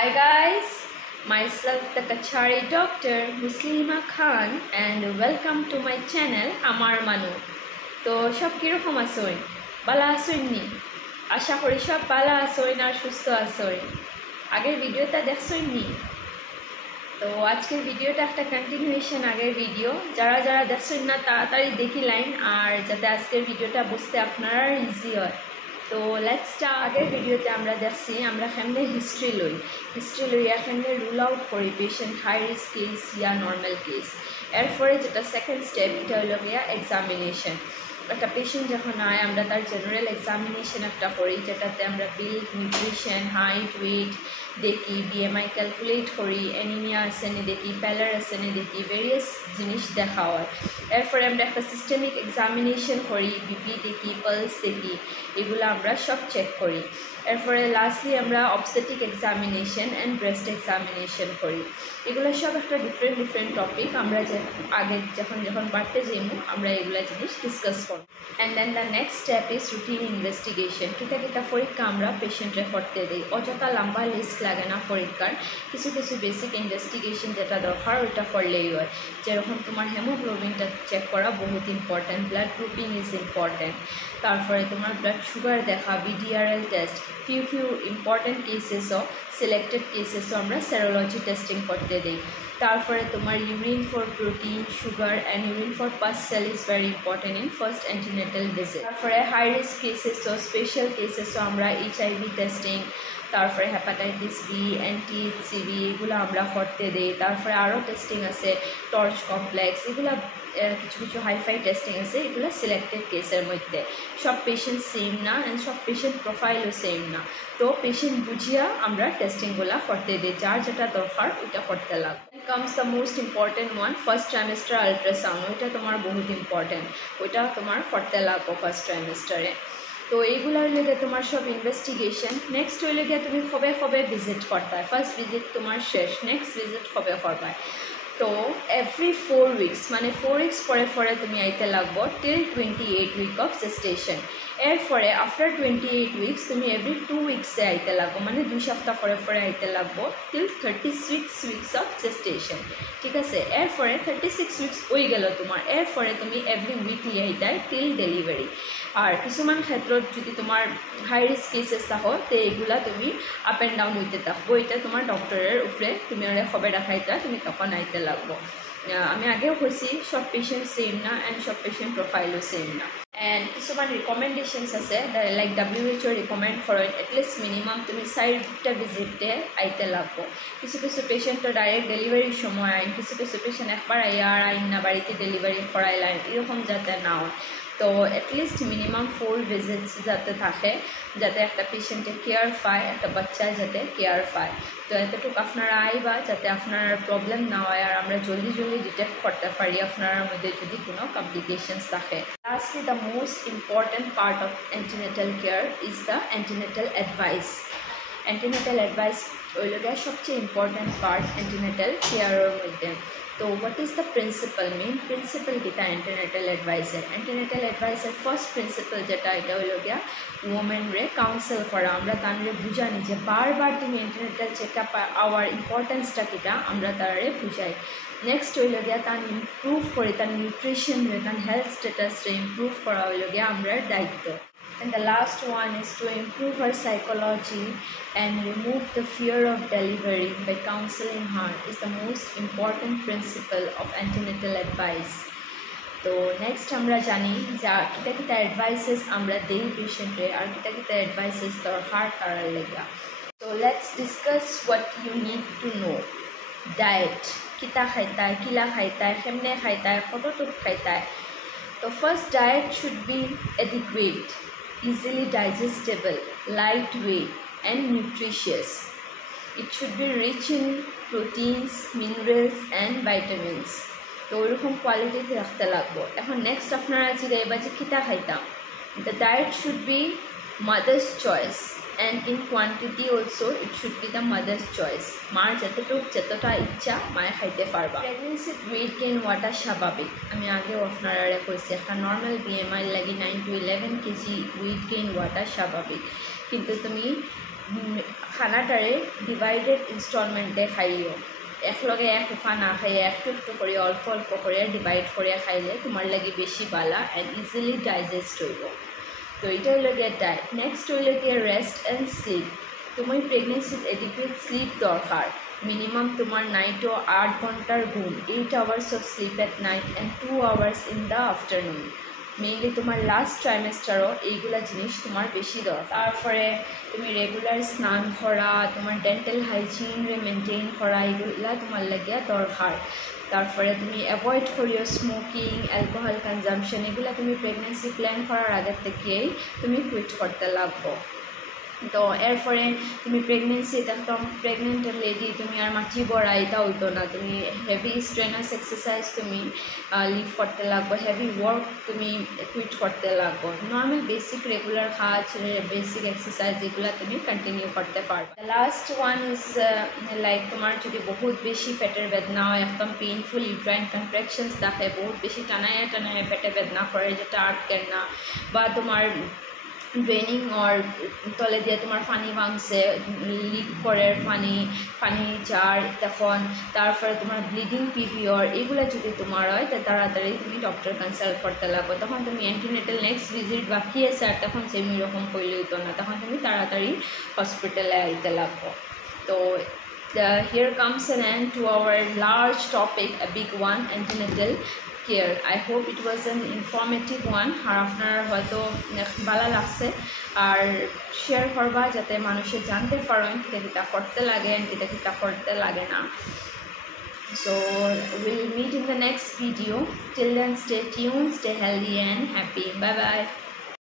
Hi guys, myself the Kachari doctor Muslima Khan and welcome to my channel Amar Manu. তো সব কিরকম আছেন? ভালো আছেন নি? আশা করি সব ভালো আছেন আর সুস্থ আছেন। আগের ভিডিওটা দেখছেন নি? তো আজকের ভিডিওটা একটা কন্টিনিউয়েশন আগের ভিডিও। যারা যারা দেখছেন না তাড়াতাড়ি দেখি লাইন আর যাতে আজকের ভিডিওটা বুঝতে আপনারা ইজি হয়। তো লেটস স্টার্ট। আগের ভিডিওতে আমরা দেখছি আমরা কেমনে হিস্ট্রি লইয়া কেমনে রুল আউট করি পেশেন্ট হাই রিস্ক কেস ইয়া নর্মাল কেস। এরপরে যেটা সেকেন্ড স্টেপ এটা হলো গিয়া এক্সামিনেশন। একটা পেশেন্ট যখন আয় আমরা তার জেনারেল এক্সামিনেশন একটা করি, যেটাতে আমরা বিল্ড, নিউট্রিশন, হাইট, ওয়েট দেখি, বিএমআই ক্যালকুলেট করি, অ্যানিমিয়া আছে নি দেখি, প্যালার আছে নি দেখি, ভেরিয়াস জিনিস দেখা হয়। এরপরে আমরা একটা সিস্টেমিক এক্সামিনেশন করি, বিপি দেখি, পালস দেখি, এগুলো আমরা সব চেক করি। এরপরে লাস্টলি আমরা obstetric examination and breast examination করি। এগুলো সব একটা ডিফারেন্ট টপিক। আমরা যে আগে যখন বাড়তে যাইমু আমরা এগুলো জিনিস ডিসকাস করব। And then the next step is routine investigation. কিতা পরীক্ষা আমরা পেশেন্টরে করতে দিই। অযথা লম্বা লিস্ট লাগে না পরীক্ষার, কিছু বেসিক ইনভেস্টিগেশন যেটা দরকার ওইটা করলেই হয়। যেরকম তোমার হেমোগ্লোবিনটা চেক করা বহুত important, blood grouping is important. তারপরে তোমার ব্লাড সুগার দেখা, বিডিআরএল টেস্ট, ফিউ ইম্পর্ট্যান্ট কেসেসও সিলেক্টেড কেসেসও আমরা সেরোলজি টেস্টিং করতে দিই। তারপরে তোমার urine for protein, sugar and urine for pus cell is very important in first antenatal visit. তারপরে হাই রিস্ক কেসেসও স্পেশাল কেসেসও আমরা এইচআইভি টেস্টিং, তারপরে হেপাটাইটিস বি, অ্যান্টি-সিবি এগুলো আমরা করতে দিই। তারপরে আরও টেস্টিং আছে, টর্চ কমপ্লেক্স, এগুলো কিছু হাইফাই টেস্টিং আছে, এগুলো সিলেক্টেড কেসের মধ্যে। সব পেশেন্ট সেম না অ্যান্ড সব পেশেন্ট প্রোফাইলও সেম না। তো পেশেন্ট বুঝিয়া আমরা টেস্টিংগুলো করতে দিই, যার যেটা দরকার ওইটা করতে লাগবে। Comes the most important one, first trimester ultrasound. ওইটা তোমার বহুত ইম্পর্টেন্ট, ওইটা তোমার করতে লাগবো ফার্স্ট ট্রাইমেস্টারে। তো এইগুলোর লেগে তোমার সব ইনভেস্টিগেশন। নেক্সট হইলে গিয়ে তুমি কবে ভিজিট করতে হয়। ফার্স্ট ভিজিট তোমার শেষ, নেক্সট ভিজিট কবে করবে। তো এভরি 4 উইকস মানে 4 উইকস পরে তুমি আইতে লাগবো টিল 28 উইক অফ জেস্টেশন। এরপরে আফটার 28 উইকস তুমি এভরি 2 উইকসে আইতে লাগবো, মানে 2 সপ্তাহ পরে আইতে লাগবো টিল 36 উইকস অফ জেস্টেশন। ঠিক আছে, এরপরে 36 উইকস হয়ে গেল তোমার। এরপরে তুমি এভরি উইকলি আইতায় টিল ডেলিভারি। আর কিছুমান ক্ষেত্ৰত যদি তোমার হাই রিস্ক কেসেস থাকো তো এগুলা তুমি আপ অ্যান্ড ডাউন হইতে থাকবো। এটা তোমার ডক্টরের উপরে তুমি ওরা খবর রাখাইতা তুমি তখন আইতে লাগবো। আমি আগেও কইছি সব পেশেন্ট সেম না অ্যান্ড সব পেশেন্ট প্রোফাইলও সেম না। অ্যান্ড কিছুমান রিকমেন্ডেশনস আছে লাইক WHO রিকমেন্ড করেন এটলিস্ট মিনিমাম তুমি 4টা ভিজিটে আইতে লাগবো। কিছু পেশেন্টও ডাইরেক্ট ডেলিভারির সময় আইন, কিছু পেশেন্ট একবার আর আইন না বাড়িতে ডেলিভারি করাইলেন, এরকম যাতে না হয়। তো অ্যাটলিস্ট মিনিমাম 4 ভিজিটস যাতে থাকে, যাতে একটা পেশেন্টে কেয়ার পায়, একটা বাচ্চায় যাতে কেয়ার পায়। তো এতটুকু আপনারা আইবা যাতে আপনার প্রবলেম না হয় আর আমরা জলদি ডিটেক্ট করতে পারি আপনার মধ্যে যদি কোনো কমপ্লিকেশনস থাকে। Lastly the most important part of antenatal care is the antenatal advice. Antenatal advice হইল গিয়ে সবচেয়ে ইম্পর্ট্যান্ট পার্ট অ্যান্টিনেটাল কেয়ারের মধ্যে। তো what is the principal, main principal কিতা অ্যান্টিনেটাল অ্যাডভাইসের? অ্যান্টিনেটাল অ্যাডভাইসের ফার্স্ট প্রিন্সিপাল যেটা এটা হইল গিয়া ওমেনরে কাউন্সেল করা। আমরা তানরে বুঝানি যে বারবার তুমি অ্যান্টিনেটাল চেক আপ আওয়ার ইম্পর্টেন্সটা কিতা আমরা তারে বুঝাই। নেক্সট হইল গিয়া তার ইমপ্রুভ করে তার নিউট্রিশনরে তার হেলথ স্ট্যাটাসরে ইমপ্রুভ করা হইল গিয়া আমরা দায়িত্ব। And the last one is to improve her psychology and remove the fear of delivery by counseling her is the most important principle of antenatal advice. তো নেক্সট আমরা জানি যে কিতা অ্যাডভাইসেস আমরা দেই পেশেন্টে আর কিতা অ্যাডভাইসেস দরকার তার লেগা। তো let's discuss what you need to know. Diet, কিতা খাইতায়, কিলা খাইতায়, কেমনে খাইতায়, কতটুক খাইতায়। তো first diet should be adequate, easily digestible, lightweight and nutritious. It should be rich in proteins, minerals and vitamins. তো ওইরকম কোয়ালিটিতে রাখতে লাগবো। এখন নেক্সট আপনারা জিগাইবা যে কিতা খাইতাম। The diet should be mother's choice and in quantity also it should be the mother's choice. মার যতটা ইচ্ছা মায়ে খাইতে পারবা। প্রেগনেন্সিত ওয়েট গেইন হওয়াটা স্বাভাবিক। আমি আগেও আপনারা কইছি একটা নর্মাল BMI লাগি 9 to 11 কেজি ওয়েট গেইন হওয়াটা স্বাভাবিক। কিন্তু তুমি খানাটারে ডিভাইডেড ইনস্টলমেন্টে খাইও একলগে এক উফা না খাইয়ে একটু একটু করে অল্প অল্প করে ডিভাইড করে খাইলে তোমার লাগে বেশি বালা অ্যান্ড ইজিলি ডাইজেস্ট হইব। তো এটা হইল গিয়ে ডায়েট। নেক্সট হইল গিয়ে রেস্ট অ্যান্ড স্লিপ। তুমি প্রেগনেন্সিত এডিকুয়েট স্লিপ দরকার। মিনিমাম তোমার নাইটও 8 ঘন্টার ঘুম, 8 hours of slip at night and 2 hours in the afternoon. Mainly তোমার লাস্ট ট্রাইমেস্টারও এইগুলা জিনিস তোমার বেশি দরকার। তারপরে তুমি রেগুলার স্নান করা, তোমার ডেন্টাল হাইজিন মেনটেন করা, এগুলা তোমার লাগিয়া দরকার। তারপরে তুমি অ্যাভয়েড করিও স্মোকিং, অ্যালকোহল কনজামশন, এগুলা তুমি প্রেগনেন্সি প্ল্যান করার আগের থেকেই তুমি কুইট করতে লাগবো। তো এরপরে তুমি প্রেগনেন্সিত একদম প্রেগনেন্ট লেডি তুমি আর মাটি বড়াইতা হইতো না, তুমি হেভি স্ট্রেনাস এক্সারসাইজ তুমি লিভ করতে লাগবো, হেভি ওয়ার্ক তুমি কুইট করতে লাগবো। নর্মাল বেসিক রেগুলার কাজ, বেসিক এক্সারসাইজ এগুলো তুমি কন্টিনিউ করতে পারবে। লাস্ট ওয়ান ইজ লাইক তোমার যদি বহুত বেশি পেটের বেদনা হয়, একদম পেইনফুল ইউট্রাইন কন্ট্রাকশনস দেখে, বহুত বেশি টানায় টানায় পেটে বেদনা করে যেটা আটকেন না, বা তোমার ড্রেনিং ওর তলে দিয়ে তোমার পানি ভাঙছে, লিক করে পানি যার তখন, তারপরে তোমার ব্লিডিং পিরিয়ড, এগুলো যদি তোমার হয় তো তাড়াতাড়ি তুমি ডক্টর কনসাল্ট করতে লাগো। তখন তুমি অ্যান্টিনেটাল নেক্সট ভিজিট বাকি আছে আর তখন সেমি রকম করলে হইতো না, তখন তুমি তাড়াতাড়ি হসপিটালে আইতে লাগবো। তো here comes an end to our large topic, a big one, antenatal care. I hope it was an informative one আর আপনার হয়তো ভালো লাগছে আর শেয়ার করবা যাতে মানুষে জানতে পারেন কিতা করতে লাগে কিতা করতে লাগে না। So we'll meet in the next video. Till then, stay tuned, stay healthy and happy. Bye bye.